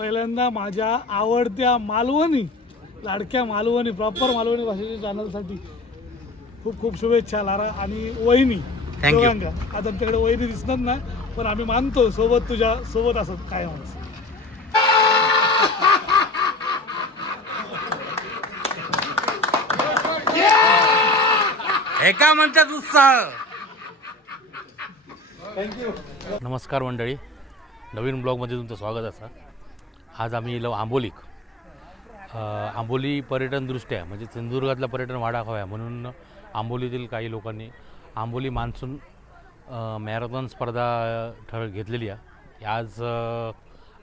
पहिल्यांदा माझ्या आवडत्या मालवणी, लाडक्या मालवणी, प्रॉपर मालवणी भाषेच्या चॅनलसाठी खूप खूप शुभेच्छा लारा. आणि वहिनी थँक्यू. आज आमच्याकडे वहिनी दिसणार ना, पण आम्ही मानतो सोबत तुझ्या सोबत असत काय माणूस. एका मंचात उत्साह. थँक्यू. नमस्कार मंडळी, नवीन ब्लॉगमध्ये तुमचं स्वागत असा. आज आम्ही येलो आंबोली. आंबोली पर्यटनदृष्ट्या म्हणजे सिंधुदुर्गातलं पर्यटन वाढावा म्हणून आंबोलीतील काही लोकांनी आंबोली मान्सून मॅरेथॉन स्पर्धा घेतलेली आहे. आज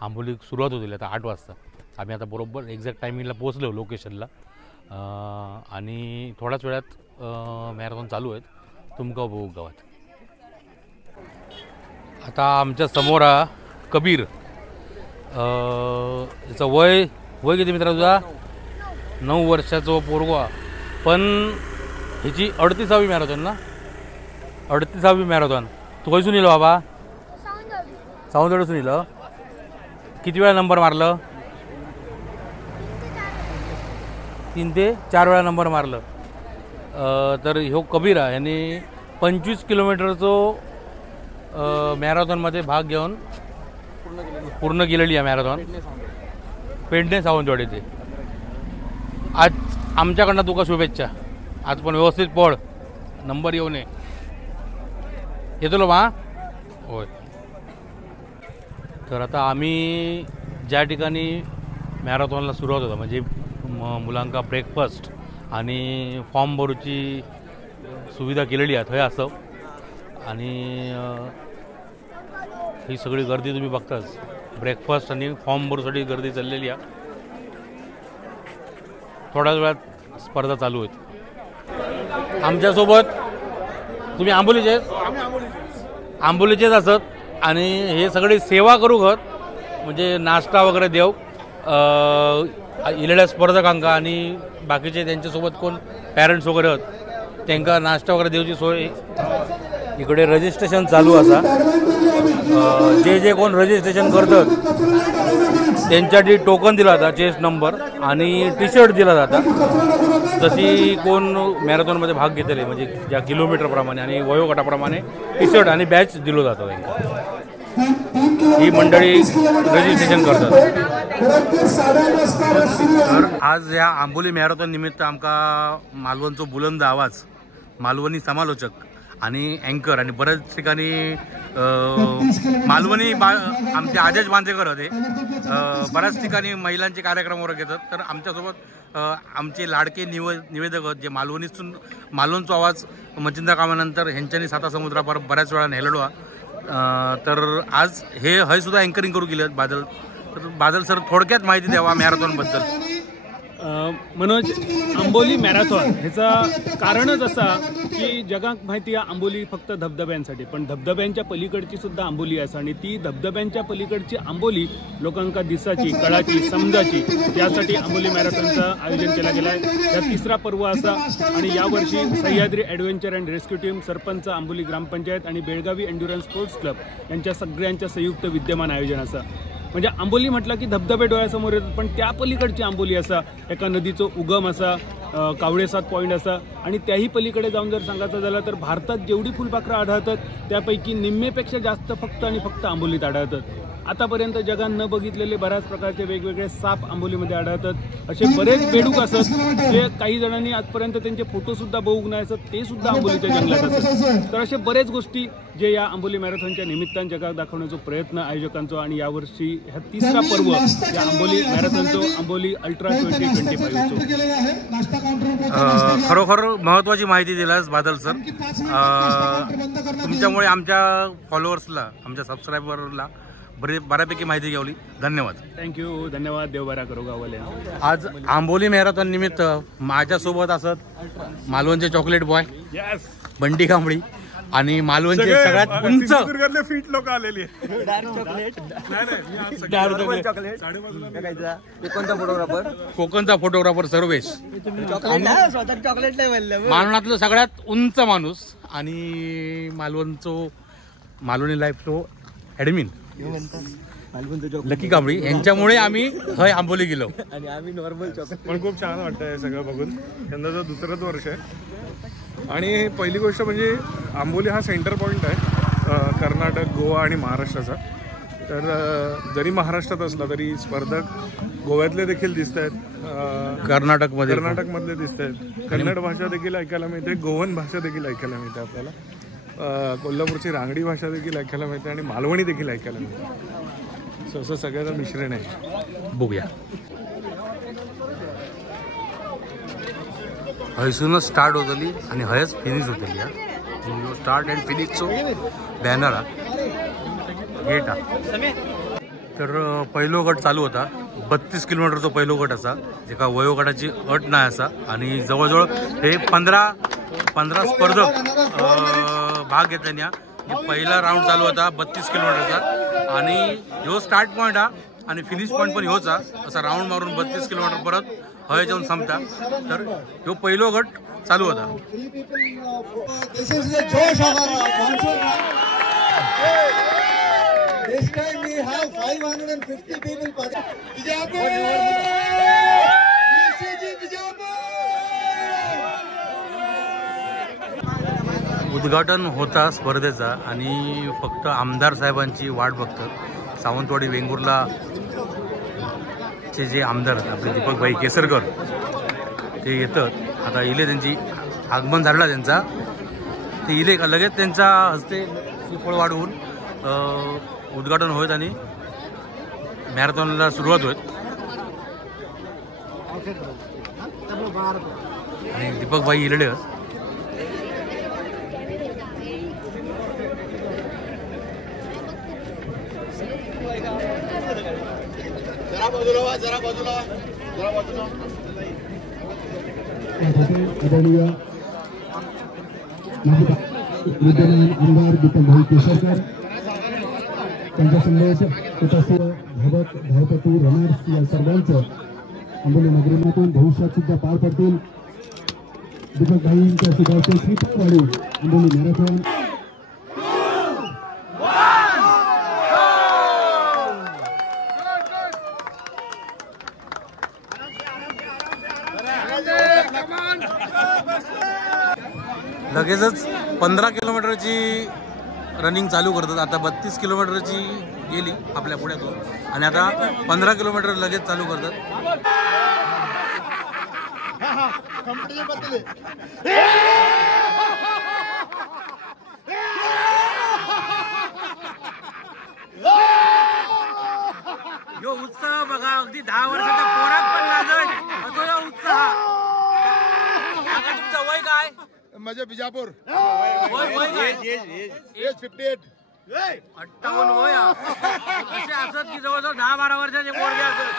आंबोली सुरुवात होतील आता 8 वाजता. आम्ही आता बरोबर एक्झॅक्ट टायमिंगला पोहोचलो लोकेशनला आणि थोड्याच वेळात मॅरेथॉन चालू आहेत तुमगाव गावात. आता आमच्या समोर कबीर. याचं वय किती मित्रा तुझा? 9 वर्षाचं पोरगा. पण ह्याची 38वी मॅरेथॉन ना, 38वी मॅरेथॉन. तू खयसून येलो बाबा? सावंतवाडीसून येलं. किती वेळा नंबर मारलं? 3 ते 4 वेळा नंबर मारलं. तर ह्यो कबीर आहे, यांनी 25 किलोमीटरचं मॅरेथॉनमध्ये भाग घेऊन पूर्ण केलेली आहे मॅरेथॉन. पेडणे सावंतवाडीचे. आज आमच्याकडनं तुका शुभेच्छा. आज पण व्यवस्थित पळ, नंबर येऊ नये. येतो बा. होय. तर आता आम्ही ज्या ठिकाणी मॅरेथॉनला सुरुवात होता म्हणजे मुलांका ब्रेकफास्ट आणि फॉर्म भरूची सुविधा केलेली आहे थंय असं. आणि ही सगळी गर्दी तुम्ही बघताच. ब्रेकफास्ट आणि फॉर्म भरूसाठी गर्दी चाललेली आहे. थोड्याच वेळात स्पर्धा चालू आहेत. आमच्यासोबत तुम्ही आंबोलीचेच असत आणि हे सगळी सेवा करू घर म्हणजे नाश्ता वगैरे देव इलेल्या स्पर्धकांका आणि बाकीचे त्यांच्यासोबत कोण पॅरेंट्स वगैरे आहेत त्यांना नाश्ता वगैरे देऊची सोय. इकडे रजिस्ट्रेशन चालू असा. जे कोण रजिस्ट्रेशन करतात त्यांच्यासाठी टोकन दिला जाता, चेस्ट नंबर आणि टी शर्ट दिला जाता. तशी कोण मॅरेथॉनमध्ये भाग घेतले म्हणजे ज्या किलोमीटरप्रमाणे आणि वयोगटाप्रमाणे टी शर्ट आणि बॅच दिलं जातं त्यांना. ही मंडळी रजिस्ट्रेशन करतात. तर आज या आंबोली मॅरेथॉन निमित्त आमका मालवणचो बुलंद आवाज, मालवणी समालोचक आणि अँकर आणि बऱ्याच ठिकाणी मालवणी आमचे आदेश बांदेकर होते. बऱ्याच ठिकाणी महिलांचे कार्यक्रम वगैरे घेतात. तर आमच्यासोबत आमचे लाडके निवेदक आहेत जे मालवणचा आवाज मचिंदा कामानंतर ह्यांच्यानी साता समुद्रापर बऱ्याच वेळा नेलेलो आहे. तर आज हे सुद्धा अँकरिंग करू गेले बादल. तर बादल सर थोडक्यात माहिती द्यावा मॅरेथॉनबद्दल. मनोज, आंबोली मॅरेथॉन ह्याचा कारणच असा की जगात माहिती आहे आंबोली फक्त धबधब्यांसाठी, पण धबधब्यांच्या पलीकडची सुद्धा आंबोली असा आणि ती धबधब्यांच्या पलीकडची आंबोली लोकांका दिसाची, कळाची, समजाची यासाठी आंबोली मॅरेथॉनचं आयोजन केलं गेलं आहे. या 3रा पर्व असा आणि यावर्षी Sahyadri adventure and rescue team, sarpanch, Amboli gram panchayat आणि बेळगावी एन्ड्युरन्स स्पोर्ट्स क्लब यांच्या सगळ्यांच्या संयुक्त विद्यमान आयोजन असा. म्हणजे आंबोली म्हटलं की धबधबे डोळ्यासमोर येतात, पण त्या पलीकडची आंबोली असा, एका नदीचं उगम असा, कावळेसाद पॉईंट असा आणि त्याही पलीकडे जाऊन जर सांगायचं झालं तर भारतात जेवढी फुलपाखरं आढळतात त्यापैकी निम्मेपेक्षा जास्त फक्त आणि फक्त आंबोलीत आढळतात. आतापर्यंत जगात न बघितलेले बऱ्याच प्रकारचे वेगवेगळे साप आंबोलीमध्ये आढळतात. असे बरेच बेडूक असत जे काही जणांनी आजपर्यंत त्यांचे फोटोसुद्धा बघू नाही असत, ते सुद्धा आंबोलीच्या जंगलात असत. तर असे बरेच गोष्टी जे या आंबोली मॅरेथॉनच्या निमित्तानं जगात दाखवण्याचा प्रयत्न आयोजकांचा आणि यावर्षी ह्या 3रा पर्व या आंबोली मॅरेथॉनचो, आंबोली अल्ट्रा 2025 खरोखर महत्त्वाची माहिती दिलास बादल सर. तुमच्यामुळे आमच्या फॉलोअर्सला, आमच्या सबस्क्रायबरला बऱ्यापैकी माहिती घेवली. धन्यवाद. थँक्यू. धन्यवाद. देव बरा करो गावाले. आज आंबोली मॅरेथॉन निमित्त माझ्यासोबत असत मालवणचे चॉकलेट बॉय बंटी कांबळी आणि मालवणचे सगळ्यात उंच फिट लोक आलेली. कोकणचा फोटोग्राफर सर्वेश, मालवणातलं सगळ्यात उंच माणूस आणि मालवणी लाईफचो ॲडमिन लकी कांबळी यांच्यामुळे आम्ही हय आंबोली गेलो आणि आम्ही नॉर्मल पण खूप छान वाटतं हे सगळं बघून. यंदाचं दुसरंच वर्ष आहे. आणि पहिली गोष्ट म्हणजे आंबोली हा सेंटर पॉईंट आहे कर्नाटक, गोवा आणि महाराष्ट्राचा. तर जरी महाराष्ट्रात असला तरी स्पर्धक गोव्यातले देखील दिसत आहेत, कर्नाटकमधले दिसत आहेत, कन्नड भाषा देखील ऐकायला मिळते, गोवन भाषा देखील ऐकायला मिळते आपल्याला, कोल्हापूरची रांगडी भाषा देखील ऐकायला मिळते आणि मालवणी देखील ऐकायला मिळते. सो असं सगळ्याचं मिश्रण आहे. बघूया. हयसूनच स्टार्ट होतली आणि हयच फिनिश होतली. स्टार्ट अँड फिनिशचो बॅनर हा गेट हा. तर पहिलो गट चालू होता. 32 किलोमीटरचो पहिलो गट असा, जेका वयोगटाची अट नाही असा. आणि जवळजवळ हे 15 स्पर्धक भाग घेतल्या. पहिला राऊंड चालू होता 32 किलोमीटरचा आणि ह्यो स्टार्ट पॉईंट हा आणि फिनिश पॉईंट पण ह्योच हा. असा राऊंड मारून 32 किलोमीटर परत हय जाऊन संपता. तर ह्यो पहिलो गट चालू होता. This time we have 550 people. उद्घाटन होता स्पर्धेचा आणि फक्त आमदार साहेबांची वाट बघतात. सावंतवाडी वेंगुर्ला चे जे आमदार आपले दीपकभाई केसरकर ते येतात. आता इले त्यांची आगमन झाला त्यांचा. ते इले लगेच त्यांच्या हस्ते फळ वाढवून उद्घाटन होत आणि मॅरेथॉनला सुरुवात होत. आणि दीपकभाई इलेले आदरणीय विद्यमान आमदार दीपकभाई केसरकर, त्यांच्यासमवेत उपस्थित धावपटू रनर्स या सर्वांचं आंबोली नगरीतून भविष्यात सुद्धा पार पडतील. दीपकभाईंच्या सुधारते श्रीपतवाडी आंबोली मॅरेथॉन. लगेचच 15 किलोमीटरची रनिंग चालू करतात. आता 32 किलोमीटरची गेली आपल्या पुण्यातून आणि आता 15 किलोमीटर लगेच चालू करतात. यो उत्साह बघा, अगदी 10 वर्षाच्या पोरात पण लागल असा यो उत्साह. तुमचं वय काय? माझे बिजापूर वय काय? 58. 58 वय. असे असत की जवळजवळ 10-12 वर्षाचे पोरगे असत.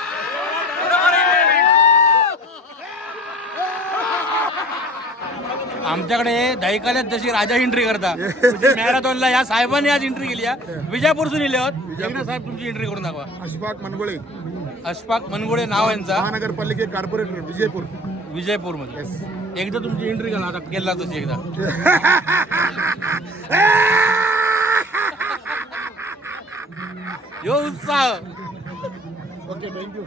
आमच्याकडे दहिकाल्यात जशी राजा एंट्री करता मॅरेथॉनला या साहेबांनी आज एंट्री केली. विजापूरसून येले आहोत. साहेब तुमची एंट्री करून दाखवा. अशफाक मनगोळे. अशफाक मनगोळे नाव यांचा. महानगरपालिके कॉर्पोरेटर विजयपूर मध्ये. एकदा तुमची एंट्री करा. आता केला तशी एकदा. यो उत्साह. Okay, thank you.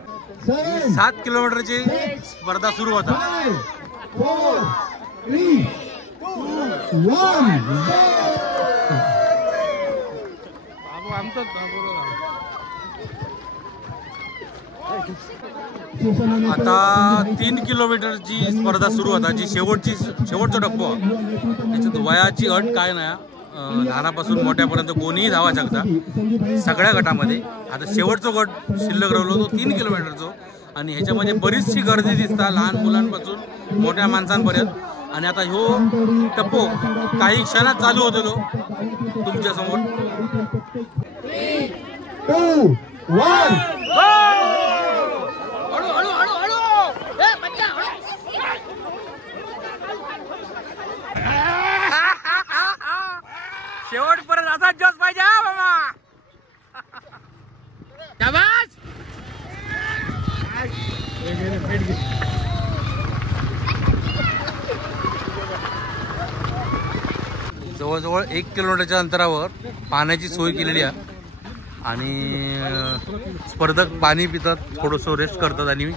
7 किलोमीटरची स्पर्धा सुरू होता. 4, 3, 2, 1. आता 3 किलोमीटरची स्पर्धा सुरू होता, जी शेवटचा टप्पा. त्याच्यात वयाची अट काय नाही. लहानापासून मोठ्यापर्यंत कोणीही धावा शकता सगळ्या गटामध्ये. आता शेवटचा गट शिल्लक राहिलो तो 3 किलोमीटरचा आणि ह्याच्यामध्ये बरीचशी गर्दी दिसता, लहान मुलांपासून मोठ्या माणसांपर्यंत. आणि आता ह्यो टप्पो काही क्षणात चालू होतो तुमच्या समोर. 3, 2, 1. शेवटपर्यंत असाच जोश पाहिजे हा मामा. शाबास. जवळजवळ 1 किलोमीटरच्या अंतरावर पाण्याची सोय केलेली आहे. आणि स्पर्धक पाणी पितात, थोडंसं रेस्ट करतात आणि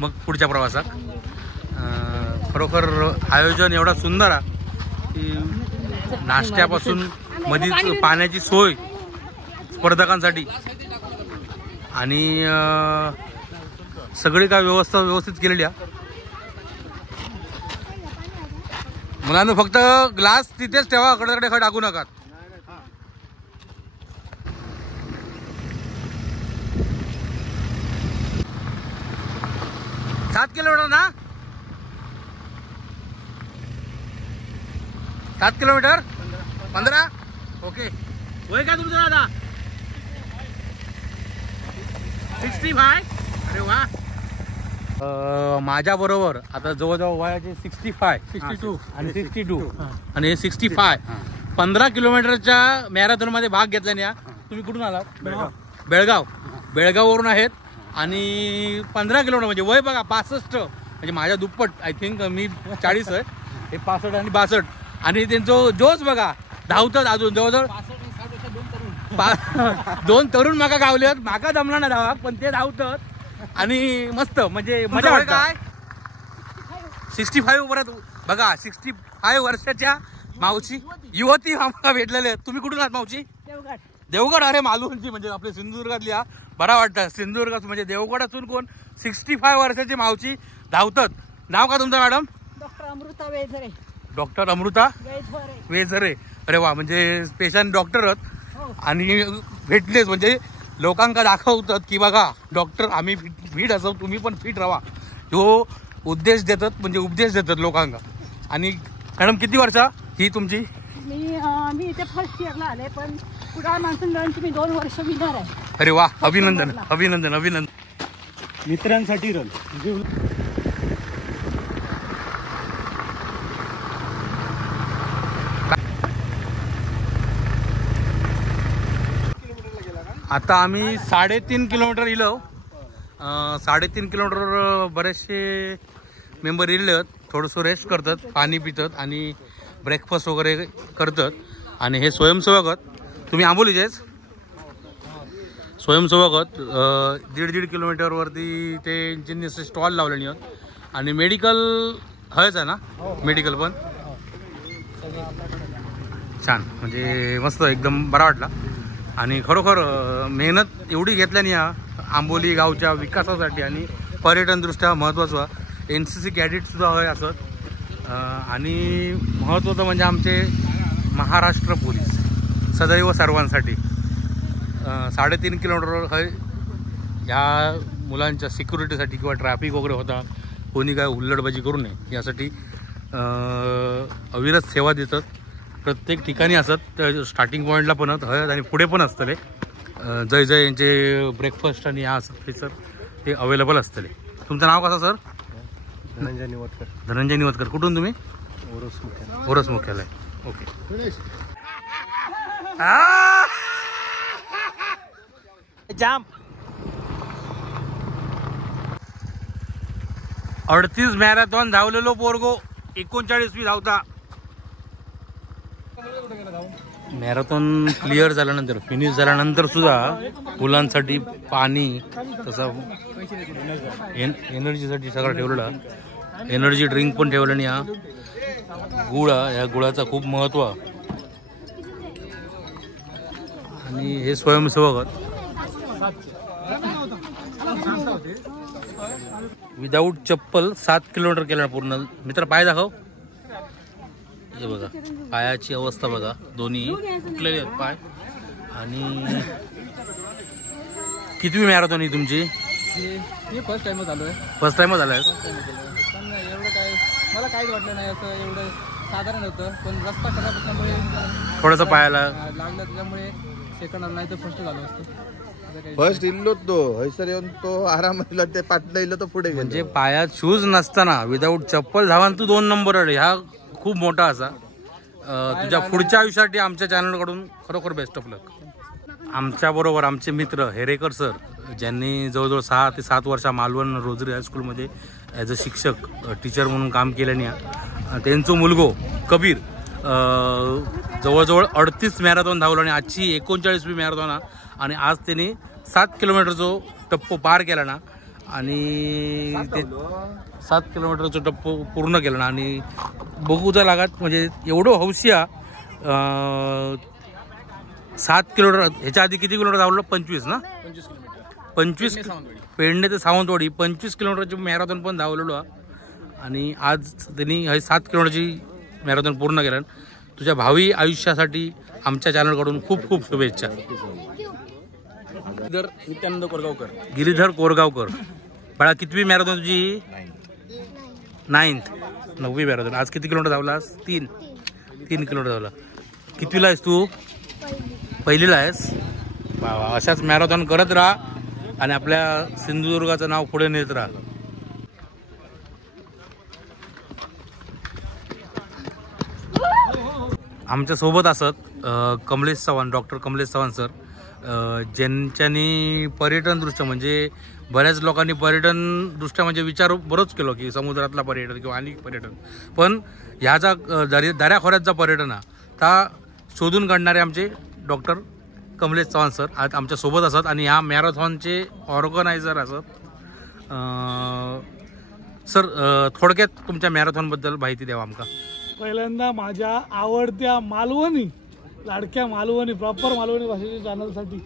मग पुढच्या प्रवासात. खरोखर आयोजन एवढा सुंदर आहे की नाश्त्यापासून मधीच पाण्याची सोय स्पर्धकांसाठी आणि सगळी काय व्यवस्था व्यवस्थित केलेली आहे. मुलांना फक्त ग्लास तिथेच ठेवा, कडे टाकू नका. सात किलोमीटर ना, 7 किलोमीटर 15. ओके, वय का तुमचं दादा? 65. अरे वा. माझ्या बरोबर आता जवळजवळ वयाचे 65, 62 आणि 62 आणि हे 65. 15 किलोमीटरच्या मॅरेथॉन मध्ये भाग घेतल्याने तुम्ही कुठून आलात? बेळगाववरून आहेत आणि 15 किलोमीटर म्हणजे वय बघा 65, म्हणजे माझ्या दुप्पट. आय थिंक मी 40 आहे, हे 65 आणि 62. आणि त्यांचं जोश बघा, धावतात अजून जवळजवळ 2 तरुण माका गावले, माका जमला ना धावा, पण ते धावतात आणि मस्त म्हणजे मजा वाटते. काय 65 परत बघा, 65 वर्षाच्या मावशी युवती आम्हाला भेटलेले आहेत. तुम्ही कुठून आहात मावशी? देवगड. अरे मालवणची म्हणजे आपल्या सिंधुदुर्गातली. बरा वाटतं सिंधुदुर्गात म्हणजे देवगड असून कोण 65 वर्षाची मावशी धावतात. नाव का तुमचं madam? Doctor Amruta Wezare. Doctor Amruta Wezare. अरे वा, म्हणजे पेशंट डॉक्टर आणि भेटलेच म्हणजे लोकांका दाखवतात की बघा डॉक्टर आम्ही फिट असो, तुम्ही पण फिट राहा, हो उद्देश देतात, म्हणजे उपदेश देतात लोकांना. आणि मॅडम किती वर्षा ही तुमची? मी इथे फर्स्ट इयरला आले, पण कुडाळ मान्सून रनची मी 2 वर्ष विनर आहे. अरे वा, अभिनंदन अभिनंदन अभिनंदन. मित्रांसाठी रन. आता आम्ही 3.5 किलोमीटर इलो. 3.5 किलोमीटर बरेचसे मेंबर इले आहेत. थोडंसं रेस्ट करतात, पाणी पितात आणि ब्रेकफास्ट वगैरे करतात. आणि हे स्वयंसेवक आहेत. तुम्ही आंबोलीचेच स्वयंसेवक आहेत. 1.5 किलोमीटरवरती ते स्टॉल लावलेले आहेत. आणि मेडिकल हयच आहे ना, मेडिकल पण छान, म्हणजे मस्त एकदम बरा वाटला. आणि खरोखर मेहनत एवढी घेतल्याने आंबोली गावच्या विकासासाठी आणि पर्यटनदृष्ट्या महत्त्वाचं. NCC कॅडेटसुद्धा आहे असत. आणि महत्त्वाचं म्हणजे आमचे महाराष्ट्र पोलीस सदैव सर्वांसाठी 3.5 किलोमीटर है ह्या मुलांच्या सिक्युरिटीसाठी किंवा ट्रॅफिक वगैरे होता कोणी काय हुल्लडबाजी करू नये यासाठी अविरत सेवा देतात. प्रत्येक ठिकाणी असत, स्टार्टिंग पॉईंटला पण हळद आणि पुढे पण असतले. जय जय यांचे ब्रेकफास्ट आणि या फीचर ते अवेलेबल असतले. तुमचं नाव कसं सर? धनंजय निवतकर. धनंजय निवतकर. कुठून तुम्ही? ओरस मुख्यालय. ओके. जाम 38 मॅरेथॉन धावलेलो पोरगो 39वी धावता. मॅरेथॉन क्लिअर झाल्यानंतर फिनिश झाल्यानंतर सुद्धा मुलांसाठी पाणी तसं एनर्जीसाठी सगळं ठेवलेला. एनर्जी ड्रिंक पण ठेवलं. आणि हा गुळ, या गुळाचा खूप महत्त्व. आणि हे स्वयंसेवक विदाऊट चप्पल 7 किलोमीटर केलं पूर्ण. मित्र पाय दाखव. हे बघा पायाची अवस्था बघा, दोन्ही तुटलेले आहेत पाय. आणि कितवी मॅरेथॉन ही तुमची? फर्स्ट टाइमच आलो आहे. फर्स्ट टाइमच आलाय. पण एवढं काय मला काहीच वाटलं नाही, असं एवढं साधारण होतं. पण रस्ता खराब असल्यामुळे थोडंसं पायाला लागलं, त्याच्यामुळे सेकंड आलो, नाही तर फर्स्ट झालो असतो. फर्स्ट इल्लो तो हैसर येऊन तो आरामात ते पाटला इल्लो तो पुढे. म्हणजे पायात शूज नसताना विदाऊट चप्पल धावान तू 2 नंबर आले. हा खूप मोठा असा. तुझ्या पुढच्या आयुष्यासाठी आमच्या चॅनलकडून खरोखर बेस्ट ऑफ लक. आमच्याबरोबर आमचे मित्र हेरेकर सर, ज्यांनी जवळजवळ 6 ते 7 वर्ष मालवण रोजरी हायस्कूलमध्ये ॲज अ शिक्षक टीचर म्हणून काम केल्याने त्यांचं मुलगो कबीर जवळजवळ 38 मॅरेथॉन धावलं आणि आजची 39वी मॅरेथॉन आणि आज त्यांनी 7 किलोमीटरचा टप्पो पार केला ना आणि ते 7 किलोमीटरचा टप्पो पूर्ण केला ना आणि बघूचा लागत म्हणजे एवढं हौसिया 7 किलोमीटर ह्याच्या आधी किती किलोमीटर धावलं 25 ना 25 पेडणे ते सावंतवाडी 25 किलोमीटरची मॅरेथॉन पण धावलेलो आणि आज त्यांनी 7 किलोमीटरची मॅरेथॉन पूर्ण केलं. तुझ्या भावी आयुष्यासाठी आमच्या चॅनलकडून खूप खूप शुभेच्छा. नित्यानंद कोरगावकर. गिरीधर कोरगावकर. बाळा कितवी मॅरेथॉन तुझी? 9वी मॅरेथॉन. आज किती किलोमीटर धावलास? 3 किलोमीटर धावला. कितवीला आहेस तू? पहिलीला आहेस. वा वा, अशाच मॅरेथॉन करत राहा आणि आपल्या सिंधुदुर्गाचं नाव पुढे नेत राहा. आमच्या सोबत असत कमलेश चव्हाण, डॉक्टर कमलेश चव्हाण सर, ज्यांच्यानी पर्यटनदृष्ट्या म्हणजे बऱ्याच लोकांनी पर्यटनदृष्ट्या म्हणजे विचार बरोच केलो की समुद्रातला पर्यटन किंवा अनेक पर्यटन, पण ह्याचा दऱ्याखोऱ्याचा पर्यटन हा शोधून काढणारे आमचे डॉक्टर कमलेश चव्हाण सर आज आमच्या सोबत असत आणि ह्या मॅरेथॉनचे ऑर्गनायझर असत. सर थोडक्यात तुमच्या मॅरेथॉनबद्दल माहिती द्यावा आमका. पहिल्यांदा माझ्या आवडत्या मालवणी, लाडक्या मालवणी, प्रॉपर मालवणी भाषेच्या चॅनलसाठी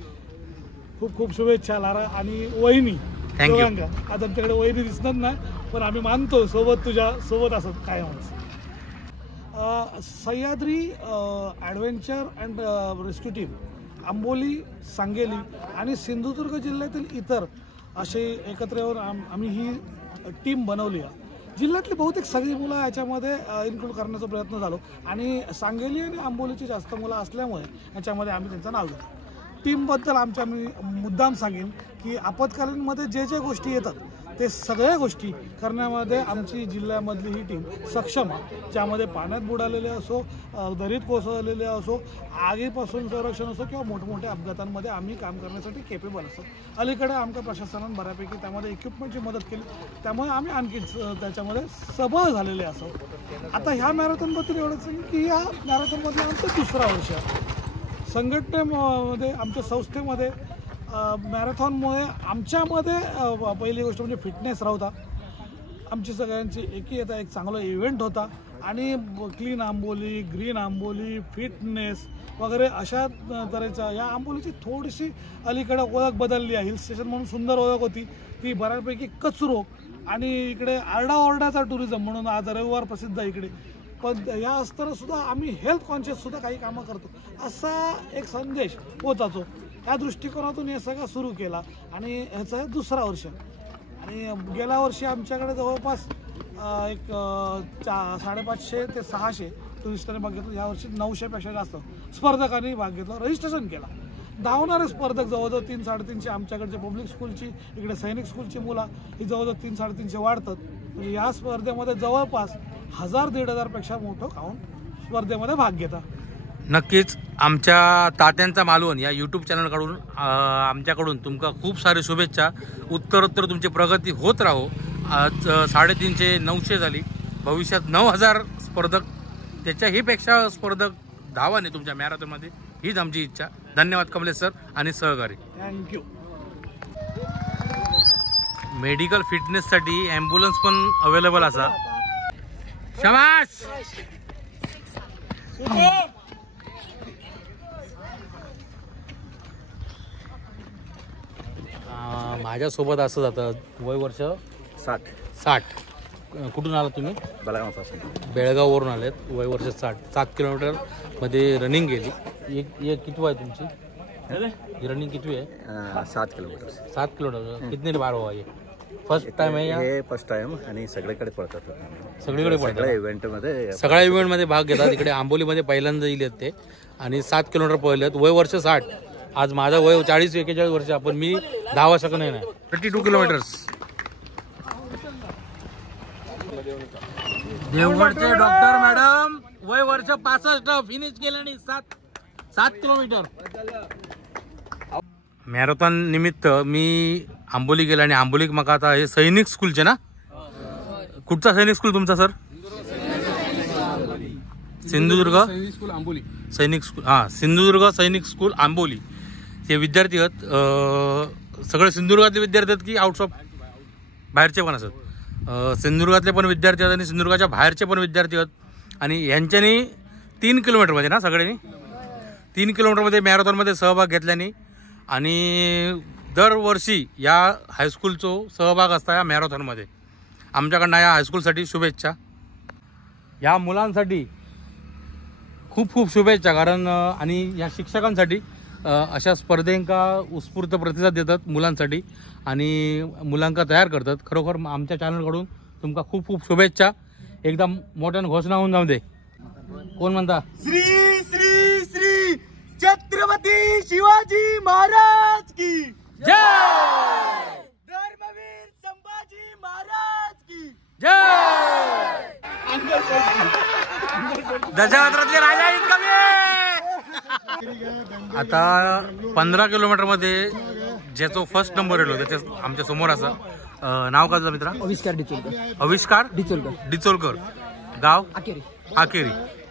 खूप खूप शुभेच्छा लारा. आणि वहिनी थँक्यू. आज आमच्याकडे वहिनी दिसणार नाही पण आम्ही मानतो सोबत तुझ्या सोबत असत कायमच. Sahyadri adventure and rescue team, Amboli, Sangeli आणि सिंधुदुर्ग जिल्ह्यातील इतर असे एकत्र येऊन आम्ही ही टीम बनवली आहे. जिल्ह्यातली बहुतेक सगळी मुलं याच्यामध्ये इन्क्लूड करण्याचा प्रयत्न झालो आणि सांगेली आणि आंबोलीची जास्त मुलं असल्यामुळे याच्यामध्ये आम्ही त्यांचं नाव घेतो. टीमबद्दल आमच्या मी मुद्दाम सांगेन की आपत्कालीनमध्ये जे गोष्टी येतात ते सगळ्या गोष्टी करण्यामध्ये आमची जिल्ह्यामधली ही टीम सक्षम आहे. ज्यामध्ये पाण्यात बुडालेले असो, दरीत कोसळलेले असो, आगीपासून संरक्षण असो किंवा मोठमोठ्या अपघातांमध्ये आम्ही काम करण्यासाठी केपेबल असतो. अलीकडे आमच्या प्रशासनाने बऱ्यापैकी त्यामध्ये इक्विपमेंटची मदत केली, त्यामुळे आम्ही आणखी त्याच्यामध्ये सबळ झालेले असो. आता ह्या मॅरेथॉनबद्दल एवढंच की या मॅरेथॉनमधलं आमचं 2रा वर्ष आहे. संघटनेमध्ये आमच्या संस्थेमध्ये मॅरेथॉनमुळे आमच्यामध्ये पहिली गोष्ट म्हणजे फिटनेस राहता. आमची सगळ्यांची एकी एक चांगला इव्हेंट होता आणि clean Amboli, green Amboli, fitness वगैरे अशा तऱ्हेच्या या आंबोलीची थोडीशी अलीकडे ओळख बदलली आहे. हिल स्टेशन म्हणून सुंदर ओळख होती ती बऱ्यापैकी कचरो आणि इकडे आरडाओरड्याचा टुरिझम म्हणून आज रविवार प्रसिद्ध आहे इकडे. पण या असताना सुद्धा आम्ही हेल्थ कॉन्शियस सुद्धा काही कामं करतो असा एक संदेश पोचायचो. त्या दृष्टिकोनातून हे सगळं सुरू केला आणि ह्याचं हे 2रा वर्ष. आणि गेल्या वर्षी आमच्याकडे जवळपास एक 550 ते 600 टुरिस्टांनी भाग घेतला. यावर्षी 900पेक्षा जास्त स्पर्धकांनी भाग घेतला, रजिस्ट्रेशन केला. धावणारे स्पर्धक जवळजवळ 300-350 आमच्याकडचे पब्लिक स्कूलची, इकडे सैनिक स्कूलची मुलं ही जवळजवळ 300-350 वाढतात. म्हणजे या स्पर्धेमध्ये जवळपास 1000-1500 पेक्षा मोठं काउंट स्पर्धेमध्ये भाग घेतात. नक्कीच आमच्या तात्यांचा मालवण या यूट्यूब चॅनलकडून आमच्याकडून तुमका खूप सारे शुभेच्छा. उत्तरोत्तर तुमची प्रगती होत राहो. आज 350-900 झाली, भविष्यात 9000 स्पर्धक त्याच्याही पेक्षा स्पर्धक धावाने तुमच्या मॅरेथॉनमध्ये, हीच आमची इच्छा. धन्यवाद कमलेश सर आणि सहकारी. थँक्यू. मेडिकल फिटनेससाठी ॲम्ब्युलन्स पण अवेलेबल असा. शाबाश. माझ्यासोबत असं जातं. वय वर्ष 60. कुठून आला तुम्ही? बेळगाववरून आलेत. वय वर्ष 7 किलोमीटर मध्ये रनिंग केली. एक कितवा आहे तुमची रनिंग? कितवी आहे? 7 किलोमीटर. 7 किलोमीटर. कितने बार हुआ ये? फर्स्ट टाइम आहे? हे फर्स्ट टाइम आणि सगळीकडे पडतात. सगळीकडे पडतात. सगळ्या इव्हेंटमध्ये भाग घेतात. इकडे आंबोलीमध्ये पहिल्यांदा दिलेत ते आणि 7 किलोमीटर पळलेत. वय वर्ष 60. आज माझं वय 40-41 वर्ष. आपण मी धावा शकत नाही. 32 किलोमीटर्स. देवगडचे डॉक्टर मॅडम वय वर्ष 65 फिनिश केल्याने 7 किलोमीटर. मॅरेथॉन निमित्त मी आंबोली गेला आणि आंबोलीक मका आता हे सैनिक स्कूलचे ना? कुठचा सैनिक स्कूल तुमचा सर? सिंधुदुर्ग स्कूल आंबोली. सैनिक स्कूल. हां, सिंधुदुर्ग सैनिक स्कूल आंबोली. हे विद्यार्थी आहेत सगळे सिंधुदुर्गातले विद्यार्थी आहेत की आउट्स ऑफ बाहेरचे पण असत. सिंधुदुर्गातले पण विद्यार्थी आहेत आणि सिंधुदुर्गाच्या बाहेरचे पण विद्यार्थी आहेत आणि ह्यांच्यानी 3 किलोमीटरमध्ये ना सगळ्यांनी 3 किलोमीटरमध्ये मॅरेथॉनमध्ये सहभाग घेतल्याने आणि दरवर्षी या हायस्कूलचा सहभाग असता या मॅरेथॉनमध्ये. आमच्याकडनं या हायस्कूलसाठी शुभेच्छा. या मुलांसाठी खूप खूप शुभेच्छा. कारण आणि या शिक्षकांसाठी अशा स्पर्धेंका उत्स्फूर्त प्रतिसाद देतात मुलांसाठी आणि मुलांका तयार करतात. खरोखर आमच्या चॅनलकडून तुमका खूप खूप शुभेच्छा. एकदम मोठ्यानं घोषणा होऊन जाऊ दे. कोण म्हणता? श्री श्री श्री छत्रपती शिवाजी महाराज की जय. धर्मवीर संभाजी महाराज की जय. दशावतारातले राजा आहेत कमी. आता 15 किलोमीटरमध्ये ज्याचा फर्स्ट नंबर येलो त्याच्या आमच्या समोर असा नाव काय तुझं मित्रा? आविष्कार डिचोलकर. आविष्कार डिचोलकर. गाव आकेरी. आकेरी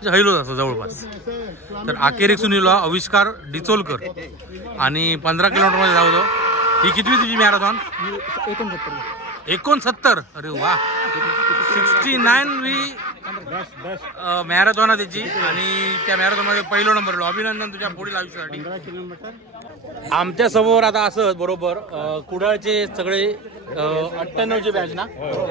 हैलोच असं जवळपास. तर आकेरीसून येलो आविष्कार डिचोलकर आणि 15 किलोमीटरमध्ये जाऊ दो. ही कितवी तुझी मॅरेथॉन? 69. अरे वा. 69वी मॅरेथॉन आहे त्याची आणि त्या मॅरेथॉनमध्ये पहिला नंबर. अभिनंदन तुझ्या पुढील आयुष्यासाठी. आमच्या समोर आता असं बरोबर कुडाळचे सगळे 98चे बॅच ना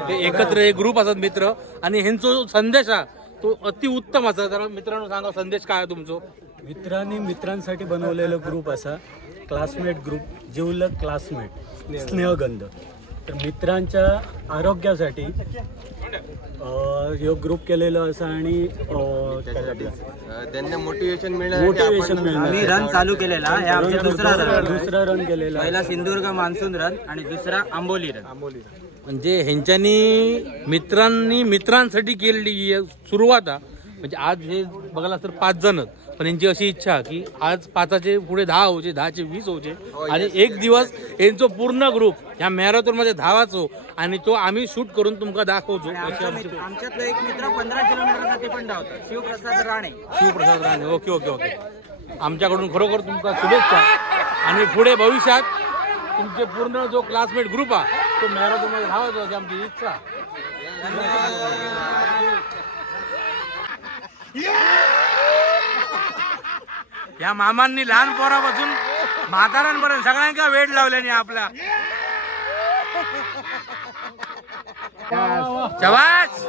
ते एकत्र एक ग्रुप असतात मित्र आणि ह्यांचा संदेश हा तो अतिउत्तम असा. तर मित्रांनो सांगा संदेश काय तुमचो? मित्रांनी मित्रांसाठी बनवलेलं ग्रुप असा क्लासमेट ग्रुप जिवलग क्लासमेट स्नेहगंध. तर मित्रांच्या आरोग्यासाठी ह्यो ग्रुप केलेलो असा आणि त्यांना मोटिवेशन मिळणार. आम्ही रन चालू केलेला. हे आमचा दुसरा रन केलेला. पहिला सिंधुदुर्ग मान्सून रन आणि दुसरा आंबोली रन. म्हणजे ह्यांच्यानी मित्रांनी मित्रांसाठी केलेली सुरुवात. म्हणजे आज हे बघायला तर 5 जण पण यांची अशी इच्छा की आज 5चे पुढे 10 होचे, 10चे 20 होचे आणि एक दिवस यांचा पूर्ण ग्रुप ह्या मॅरेथॉन मध्ये धावाचो आणि तो आम्ही शूट करून तुमका दाखवतो. आमच्यातला एक मित्र 15 किलोमीटरसाठी पण धावतो. Shivprasad Rane. Okay okay okay. आमच्याकडून खरोखर तुमका शुभेच्छा आणि पुढे भविष्यात तुमचे पूर्ण जो क्लासमेट ग्रुप आहे तो मॅरेथॉन मध्ये धावायचो अशी आमची इच्छा. या मामांनी लहान पोरापासून म्हाताऱ्यांपर्यंत सगळ्यांका वेळ लावल्याने आपल्या. शाबास.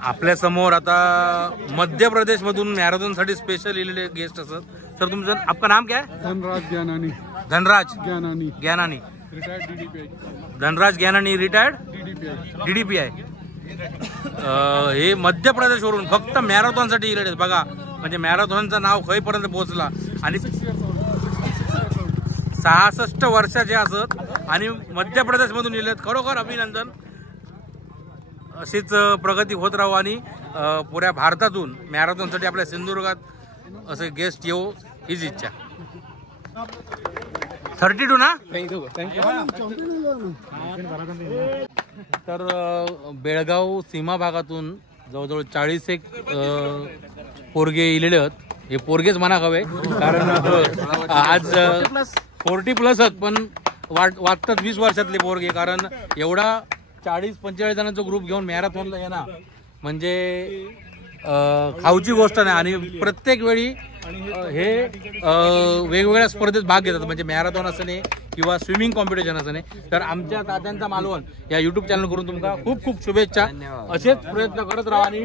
आपल्या समोर आता मध्य प्रदेश मधून मॅरेथॉन साठी स्पेशल इलेले गेस्ट असतात. सर तुमचं आपका नाम क्या है? Dhanraj Gyanani. Dhanraj Gyanani. Gyanani. Retired DDPI. Dhanraj Gyanani retired DDPI. हे मध्य प्रदेशवरून फक्त मॅरेथॉन साठी इलेले बघा. म्हणजे मॅरेथॉनचं नाव खैपर्यंत पोहोचला आणि 66 वर्षाचे असत आणि मध्य प्रदेश मधून इलेत. खरोखर अभिनंदन. अशीच प्रगती होत राहू आणि पुऱ्या भारतातून मॅरेथॉनसाठी आपल्या सिंधुदुर्गात असे गेस्ट येऊ हीच इच्छा. 32 ना? तर बेळगाव सीमा भागातून जवळजवळ 40 पोरगे इलेले आहेत. हे पोरगेच म्हणा हवे कारण आज 40+ आहेत पण वाटतात 20 वर्षातले पोरगे. कारण एवढा 40-45 जणांचा ग्रुप घेऊन मॅरेथॉनला येणार म्हणजे खाऊची गोष्ट नाही. आणि प्रत्येक वेळी हे वेगवेगळ्या स्पर्धेत भाग घेतात. म्हणजे मॅरेथॉन असं नाही किंवा स्विमिंग कॉम्पिटिशन असं नाही. तर आमच्या तात्यांचा मालवण या युट्यूब चॅनल करून तुमका खूप खूप शुभेच्छा. असेच प्रयत्न करत राहा आणि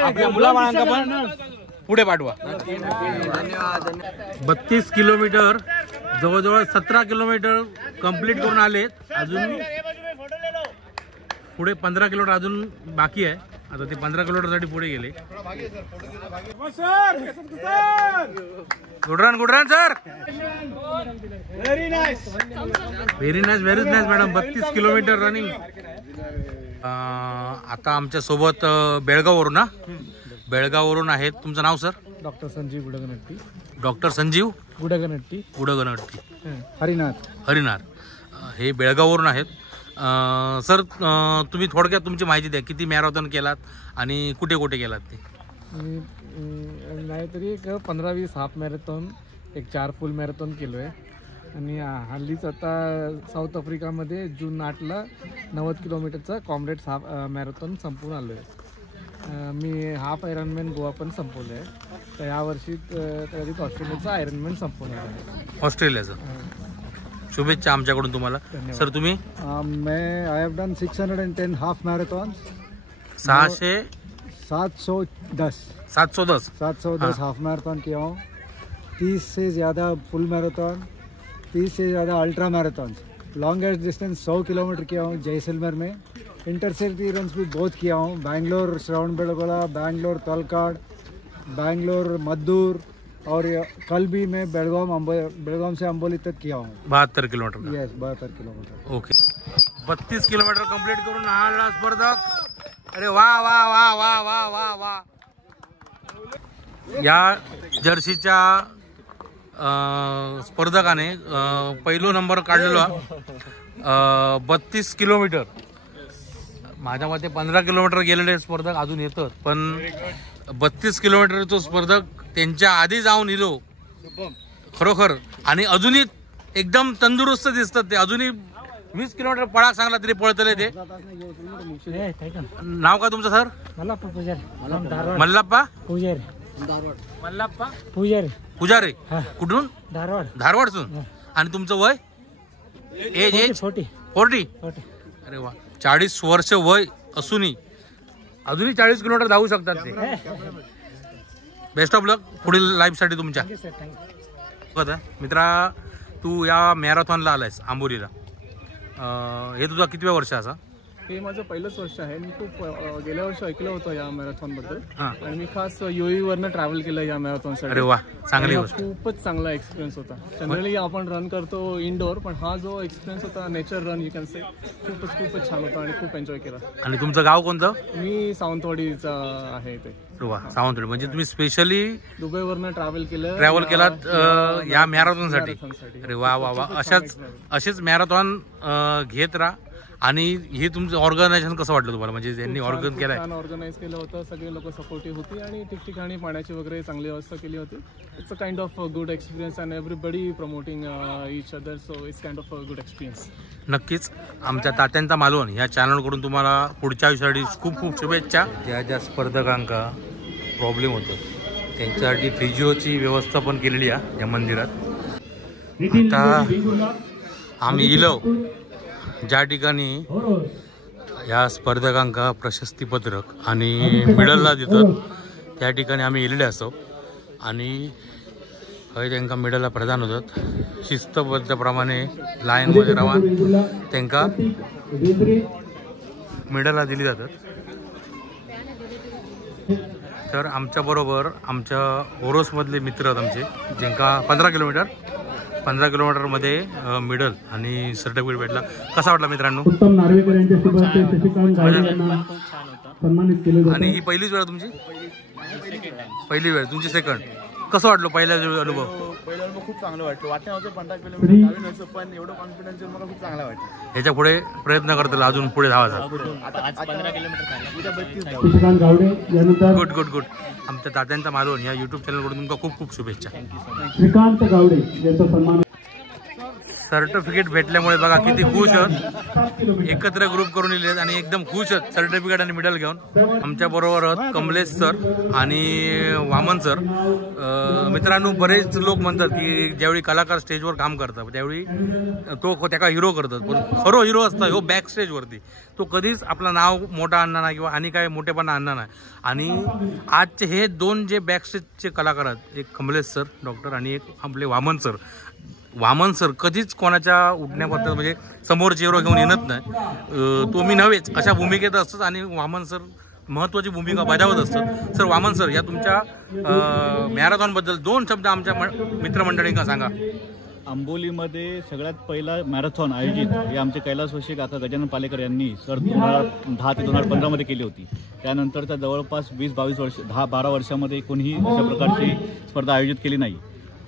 आपल्या मुलाबाळांना पण पुढे पाठवा. 32 किलोमीटर जवळजवळ 17 किलोमीटर कंप्लीट करून आले. अजून पुढे 15 किलोमीटर अजून बाकी आहे. आता ते 15 किलोमीटरसाठी पुढे गेले. Good run sir. Very nice madam. 32 kilometre running. आता आमच्या सोबत बेळगाववरून ना बेळगाववरून आहेत. तुमचं नाव सर? डॉक्टर संजीव गुडगनट्टी. डॉक्टर संजीव गुडगनट्टी. गुडगनट्टी. हरिनाथ. हे बेळगाववरून आहेत. सर तुम्ही थोडक्यात तुमची माहिती द्या, किती मॅरेथॉन केलात आणि कुठे कुठे केलात ते? नाहीतरी एक 15-20 हाफ मॅरेथॉन, एक 4 फुल मॅरेथॉन केलो आहे. आणि हल्लीच आता साऊथ आफ्रिकामध्ये जून 8ला 90 किलोमीटरचा कॉम्रेड्स हाफ मॅरेथॉन संपवून आलो आहे. मी हाफ आयरनमॅन गोवा पण संपवलं आहे. तर यावर्षी कदाचित ऑस्ट्रेलियाचा आयरनमॅन संपवणार आहे. ऑस्ट्रेलियाचं. शुभेच्छा आमच्याकडून तुम्हाला. सर तुम्ही? मैं I have done 610 half marathon. 710 half marathon किया हूँ. 30 से ज़्यादा फुल मैराथन, 30 से ज़्यादा ultra marathon. Longest distance 100 kilometre किया हूँ जैसलमेर में. इंटरसिटी रन्स भी बहुत किया हूँ. बैंगलोर श्रवणबेलगोला, बैंगलोर तलकाड, बैंगलोर मद्दूर, और कल भी मैं बेलगाम से अंबोली तक किया हूँ. 72 kilometre. Yes, 72 kilometre. Okay. 32 kilometre complete करून आला स्पर्धक. अरे वा वा वा वा वा वा वा. या जर्सीच्या स्पर्धकाने पहिलो नंबर काढलेला 32 किलोमीटर. माझ्या मते 15 किलोमीटर गेलेले स्पर्धक अजून येतात, पण 32 किलोमीटरचा स्पर्धक त्यांच्या आधी जाऊन इलो खरोखर. आणि अजूनही एकदम तंदुरुस्त दिसतात ते. अजूनही 20 किलोमीटर पळाक सांगला तरी पळतले ते. नाव का तुमचं सर? मल्लाप्पा पुजारी. मल्लाप्पा पुजारी. मल्लाप्पा पुजारी. पुजारी. कुठून? धारवाड. धारवाडसून. आणि तुमचं वय? एज 40. अरे वा. 40 वर्ष वय असूनही अजूनही 40 किलोमीटर धावू शकतात ते. बेस्ट ऑफ लक पुढील लाईफसाठी तुमच्या. मित्रा, तू या मॅरेथॉनला आलायस आंबोलीला. हे तुझा कितव्या वर्ष असा? हे माझं पहिलंच वर्ष आहे. मी खूप गेल्या वर्षी ऐकलं होतं या मॅरेथॉनबद्दल, आणि मी खास UAE वरनं ट्रॅव्हल केलं या मॅरेथॉनसाठी. अरे वा, चांगली गोष्ट. खूपच चांगला एक्सपिरियन्स होता. जनरली आपण रन करतो इंडोर, पण हा जो एक्सपिरियन्स होता nature run, you can say, खूपच छान होता आणि खूप एन्जॉय केला. आणि तुमचं गाव कोणतं? मी सावंतवाडीचा आहे ते. वा, सावंतवाडी. म्हणजे तुम्ही स्पेशली दुबईवरनं ट्रॅव्हल केलात या मॅरेथॉनसाठी. अरे वा वा वा. असेच मॅरेथॉन घेत राहा. आणि हे तुमचं ऑर्गनायझेशन कसं वाटलं तुम्हाला? म्हणजे ज्यांनी ऑर्गनाईज केलं होतं, सगळे लोक सपोर्टिव्ह होती आणि ठिकठिकाणी पाण्याची वगैरे चांगली व्यवस्था केली होती. It's a kind of good experience and everybody promoting each other, so it's kind of a good experience. नक्कीच. आमच्या तात्यांचा मालवण ह्या चॅनलकडून तुम्हाला पुढच्या आयुष्यासाठी खूप खूप शुभेच्छा. ज्या स्पर्धकांका प्रॉब्लेम होतो त्यांच्यासाठी फिजिओची व्यवस्था पण केलेली आहे या मंदिरात. आता आम्ही इलो ज्या ठिकाणी या स्पर्धकांका प्रशस्तीपत्रक आणि मेडलला देतात त्या ठिकाणी आम्ही गेलेले असो. आणि हय त्यांना मेडलला प्रदान होतात. शिस्तबद्धप्रमाणे लाईनमध्ये राहून त्यांना मेडलला दिली जातात. तर आमच्याबरोबर आमच्या ओरोसमधले मित्र आहेत आमचे, ज्यांका 15 किलोमीटरमध्ये मेडल आणि सर्टिफिकेट भेटला. कसा वाटला मित्रांनो? आणि ही पहिलीच वेळ तुमची? पहिली वेळ तुमची. सेकंड. कसं वाटलं पहिला अनुभव? पहिला अनुभव खूप चांगलं वाटलं. वाटलं होतं 15 किलोमीटर धावून व्हायचं, पण एवढं कॉन्फिडन्स मला खूप चांगला वाटलं. ह्याच्या पुढे प्रयत्न करतील अजून पुढे धावायचा. Good good good. आमच्या तात्यांचा मालवण या युट्यूब चॅनलकडून तुमका खूप खूप शुभेच्छा. श्रीकांत गावडे यांचा सन्मान. सर्टिफिकेट भेटल्यामुळे बघा किती खुश आहेत. एकत्र ग्रुप करून येले आणि एकदम खुश आहेत सर्टिफिकेट आणि मेडल घेऊन. आमच्या बरोबर आहेत कमलेश सर आणि वामन सर. मित्रांनो, बरेच लोक म्हणतात की ज्यावेळी कलाकार स्टेजवर काम करतात त्यावेळी तो त्याका हिरो करतात, पण खरो हिरो असता ह्यो बॅक स्टेजवरती. तो कधीच आपलं नाव मोठा आणणार नाही किंवा आणि काय मोठेपणा आणणार नाही. आणि आजचे हे दोन जे बॅक स्टेजचे कलाकार आहेत, एक कमलेश सर डॉक्टर आणि एक आपले वामन सर. वामन सर कधीच कोणाच्या उठण्याबद्दल म्हणजे समोरचे हिरो घेऊन येत नाही. तो मी नव्हेच अशा भूमिकेत असतात आणि वामन सर महत्त्वाची भूमिका बजावत असतात. सर, वामन सर, या तुमच्या मॅरेथॉनबद्दल 2 शब्द आमच्या मित्रमंडळींना सांगा. आंबोलीमध्ये सगळ्यात पहिला मॅरेथॉन आयोजित हे आमचे कैलासवासी काका गजानन पालेकर यांनी 2010 ते 2015 मध्ये केली होती. त्यानंतरच्या जवळपास 20-22 वर्ष 10-12 वर्षामध्ये कोणीही अशा प्रकारची स्पर्धा आयोजित केली नाही.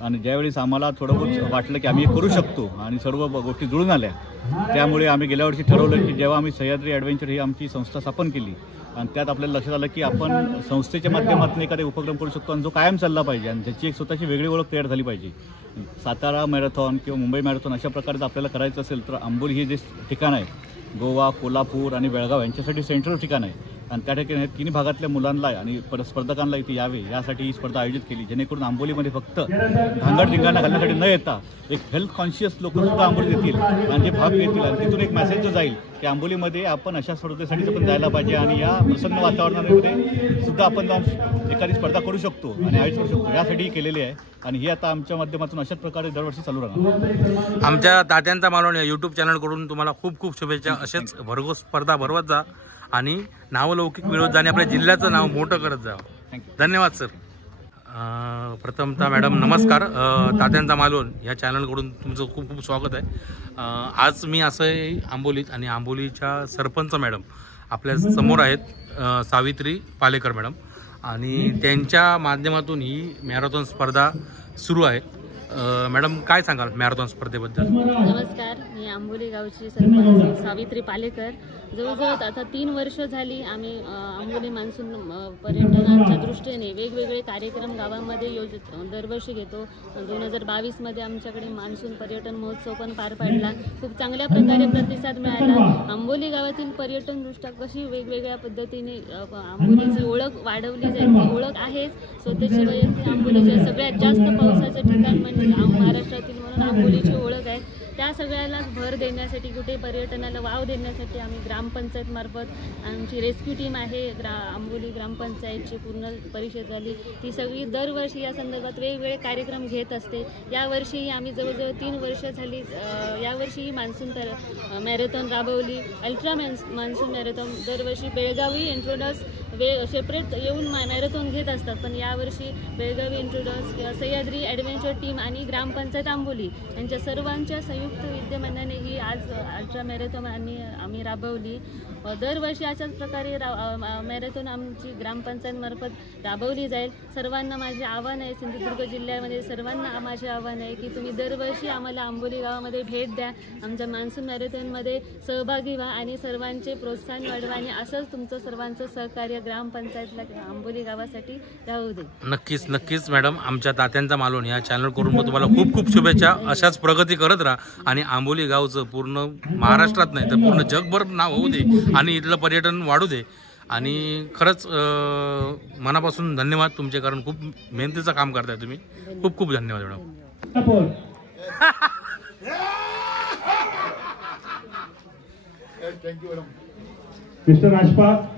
आणि ज्यावेळेस आम्हाला थोडं बहुत वाटलं की आम्ही हे करू शकतो आणि सर्व गोष्टी जुळून आल्या, त्यामुळे आम्ही गेल्या वर्षी ठरवलं की जेव्हा आम्ही सह्याद्री ॲडव्हेंचर ही आमची संस्था स्थापन केली आणि त्यात आपल्याला लक्षात आलं की आपण संस्थेच्या माध्यमातून एखादा उपक्रम करू शकतो आणि जो कायम चालला पाहिजे आणि त्याची एक स्वतःची वेगळी ओळख तयार झाली पाहिजे. सातारा मॅरेथॉन किंवा मुंबई मॅरेथॉन अशा प्रकारचं आपल्याला करायचं असेल तर आंबोली हे जे ठिकाण आहे गोवा, कोल्हापूर आणि बेळगाव यांच्यासाठी सेंट्रल ठिकाण आहे आणि त्या ठिकाणी तिन्ही भागातल्या मुलांना आणि स्पर्धकांना इथे यावे यासाठी ही स्पर्धा आयोजित केली, जेणेकरून आंबोलीमध्ये फक्त धांगड धिंगाणा घालण्यासाठी न येता एक हेल्थ कॉन्शियस लोकसुद्धा आंबोलीत येतील आणि जे भाग घेतील आणि तिथून एक मेसेज जाईल की आंबोलीमध्ये आपण अशा स्पर्धेसाठी पण जायला पाहिजे आणि या प्रसन्न वातावरणामध्ये सुद्धा आपण जाऊन एखादी स्पर्धा करू शकतो आणि आयोजित करू शकतो यासाठी केलेली आहे आणि ही आता आमच्या माध्यमातून अशाच प्रकारे दरवर्षी चालू राहणार. आमच्या तात्यांचा मालवण या यूट्यूब चॅनलकडून तुम्हाला खूप खूप शुभेच्छा. असेच भरघोस स्पर्धा भरवत जा आणि नावलौकिक मिळवत जा आणि आपल्या जिल्ह्याचं नाव मोठं करत जा. धन्यवाद सर. प्रथमतः मॅडम नमस्कार. तात्यांचा मालवण या चॅनलकडून तुमचं खूप खूप स्वागत आहे. आज मी असं आंबोलीत आणि आंबोलीच्या सरपंच मॅडम आपल्या समोर आहेत सावित्री पालेकर मॅडम आणि त्यांच्या माध्यमातून ही मॅरेथॉन स्पर्धा सुरू आहे. मॅडम काय सांगाल मॅरेथॉन स्पर्धेबद्दल? नमस्कार, मी आंबोली गावची सरपंच सावित्री पालेकर. जवळजवळ आता 3 वर्ष झाली आम्ही आंबोली मान्सून पर्यटनाच्या दृष्टीने वेगवेगळे कार्यक्रम गावामध्ये दरवर्षी घेतो. 2022मध्ये आमच्याकडे मान्सून पर्यटन महोत्सव पण पार पाडला. खूप चांगल्या प्रकारे प्रतिसाद मिळाला. आंबोली गावातील पर्यटनदृष्ट्या कशी वेगवेगळ्या पद्धतीने आंबोलीची ओळख वाढवली जाईल ती ओळख आहेच. स्वतःची वैयक्तिक आंबोलीच्या सगळ्यात जास्त पावसाचं ठिकाण म्हणजे महाराष्ट्रातील म्हणून आंबोलीची ओळख आहे. त्या सगळ्याला भर देण्यासाठी कुठे पर्यटनाला वाव देण्यासाठी आम्ही ग्रामपंचायत मार्फत आमची रेस्क्यू टीम आहे. आंबोली ग्रामपंचायतची पूर्ण परिषद झाली ती सगळी दरवर्षी या संदर्भात वेगवेगळे कार्यक्रम घेत असते. यावर्षीही आम्ही जवळजवळ 3 वर्ष झाली यावर्षीही मान्सून मॅरेथॉन राबवली. अल्ट्रा मान्सून मॅरेथॉन दरवर्षी बेळगावी इंट्रोडस सेपरेट येऊन मॅरेथॉन घेत असतात, पण यावर्षी बेळगावी इंट्रोडस किंवा सह्याद्री ॲडव्हेंचर टीम आणि ग्रामपंचायत आंबोली यांच्या सर्वांच्या संयुक्त विद्यमानाने ही आज अल्ट्रा मॅरेथॉन आम्ही राबवली. दरवर्षी अशाच प्रकारे मॅरेथॉन आमची ग्रामपंचायतमार्फत राबवली जाईल. सर्वांना माझे आव्हान आहे, सिंधुदुर्ग जिल्ह्यामध्ये सर्वांना माझे आव्हान आहे की तुम्ही दरवर्षी आम्हाला आंबोली गावामध्ये भेट द्या, आमच्या मान्सून मॅरेथॉनमध्ये सहभागी व्हा आणि सर्वांचे प्रोत्साहन वाढवा आणि असंच तुमचं सर्वांचं सहकार्य ग्रामपंचायतला आंबोली गावासाठी राहू दे. नक्कीच नक्कीच मॅडम. आमच्या तात्यांचा मालवण या चॅनल करून तुम्हाला खूप खूप शुभेच्छा. अशाच प्रगती करत राहा आणि आंबोली गावचं पूर्ण महाराष्ट्रात नाही तर पूर्ण जगभर नाव होऊ दे आणि इथलं पर्यटन वाढू दे. आणि खरंच मनापासून धन्यवाद तुमचे, कारण खूप मेहनतीचं काम करताय तुम्ही. खूप खूप धन्यवाद मॅडम. Thank you madam. मिस्टर राजपाल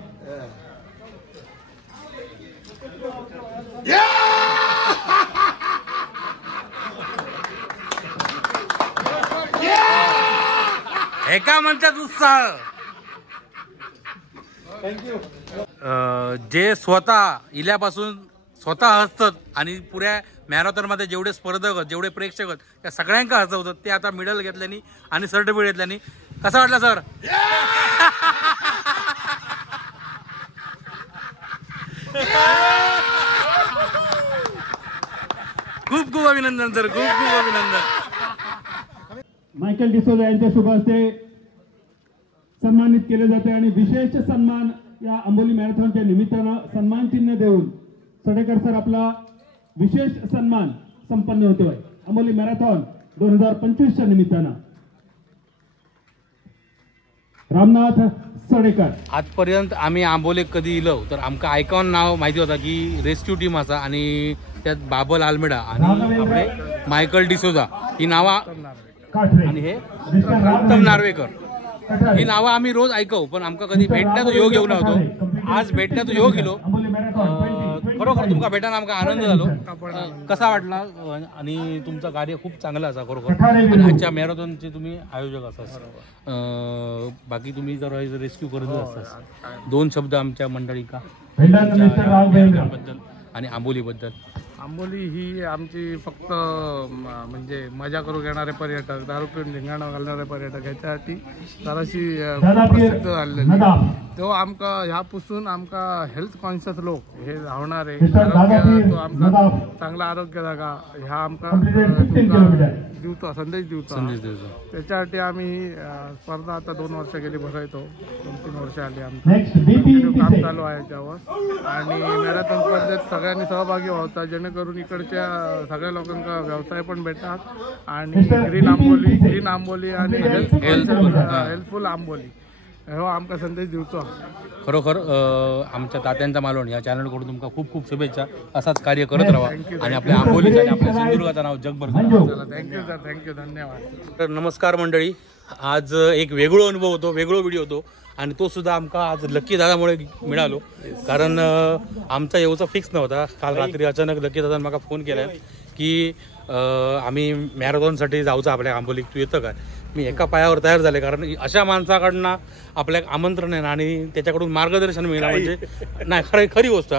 एका मंचात उत्साह. जे स्वतः इल्यापासून स्वतः हसतात आणि पुऱ्या मॅरेथॉनमध्ये जेवढे स्पर्धक जेवढे प्रेक्षक त्या सगळ्यांका हसवतात, ते आता मेडल घेतल्यानी आणि सर्टिफिकेट घेतल्यानी कसं वाटलं सर? खूप खूप अभिनंदन सर, खूप खूप अभिनंदन. मायकल डिसोजा यांच्या शुभ हस्ते सन्मानित केले जाते आणि विशेष सन्मान या आंबोली मॅरेथॉनच्या निमित्तानं सन्मान चिन्ह देऊन सडेकर सर आपला विशेष सन्मान संपन्न होतोय आंबोली मॅरेथॉन 2025च्या निमित्तानं. रामनाथ सडेकर. आजपर्यंत आम्ही आंबोलेक कधी इलो तर आमका आयकॉन नाव माहिती होता की रेस्क्यू टीम असा आणि त्यात बाबल आल्मेडा आणि आपले मायकल डिसोजा ही नावा आणि हे उत्तम नार्वेकर ही नावं आम्ही रोज ऐकू, पण आमका कधी भेटण्याचा योग येऊ नव्हतो. आज भेटण्याचा योग गेलो. खरोखर तुमका भेटायला आमका आनंद झालो. कसा वाटला? आणि तुमचं कार्य खूप चांगलं असा खरोखर आणि आजच्या मॅरेथॉनचे तुम्ही आयोजक असाल. बाकी तुम्ही जर रेस्क्यू करत असतास 2 शब्द आमच्या मंडळी का बद्दल आणि आंबोलीबद्दल? आंबोली ही आमची फक्त म्हणजे मजा करू घेणारे पर्यटक, दारू पिऊन धिंगाणा घालणारे पर्यटक ह्याच्यासाठी जराशी प्रसिद्ध झालेली. तो आमका ह्यापासून आमका हेल्थ कॉन्शियस लोक हे धावणारे आरोग्य, तो आमका चांगला आरोग्य जागा ह्या आमका दिवचो संदेश दिवचो. त्याच्यासाठी आम्ही स्पर्धा आता 2 वर्ष गेली भरवतो, 2-3 वर्ष आली आमचं काम चालू आहे याच्यावर. आणि मॅरेथॉन स्पर्धेत सगळ्यांनी सहभागी व्हायचा जेणेकरून इकडच्या सगळ्या लोकांना व्यवसाय पण भेटतात आणि ग्रीन आंबोली आणि हेल्थफुल आंबोली हो आमका संदेश दिवचो. खरोखर आमच्या तात्यांचा मालवण या चॅनलकडून तुमका खूप खूप शुभेच्छा. असाच कार्य करत राहा आणि आपल्या आंबोलीचं आणि आपल्या सिंधुदुर्गाचं नाव जगभर करा. थँक्यू सर, थँक्यू, धन्यवाद. तर नमस्कार मंडळी, आज एक वेगळा अनुभव होतो, वेगळा व्हिडिओ होतो आणि तो सुद्धा आमका आज लकी दादामुळे मिळालो. कारण आमचा येऊचा फिक्स नव्हता. काल रात्री अचानक लकी दादाने मला फोन केला की आम्ही मॅरेथॉनसाठी जाऊचं आपल्या आंबोलीत, तू येतं काय? मी एका पायावर तयार झाले, कारण अशा माणसाकडनं आपल्या आमंत्रण आहे आणि त्याच्याकडून मार्गदर्शन मिळणं म्हणजे नाही खरी गोष्ट,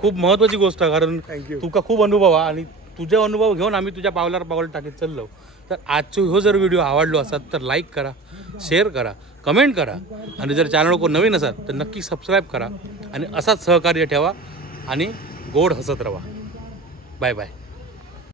खूप महत्त्वाची गोष्ट. कारण तुका खूप अनुभव आणि तुझे अनुभव घेऊन आम्ही तुझ्या पावलावर पावलं टाकीत चाललो. तर आजचा हो जर व्हिडिओ आवडलो असत तर लाईक करा, शेअर करा, कमेंट करा आणि जर चॅनल कोण नवीन असाल तर नक्की सबस्क्राईब करा आणि असाच सहकार्य ठेवा आणि गोड हसत राहा. Bye bye.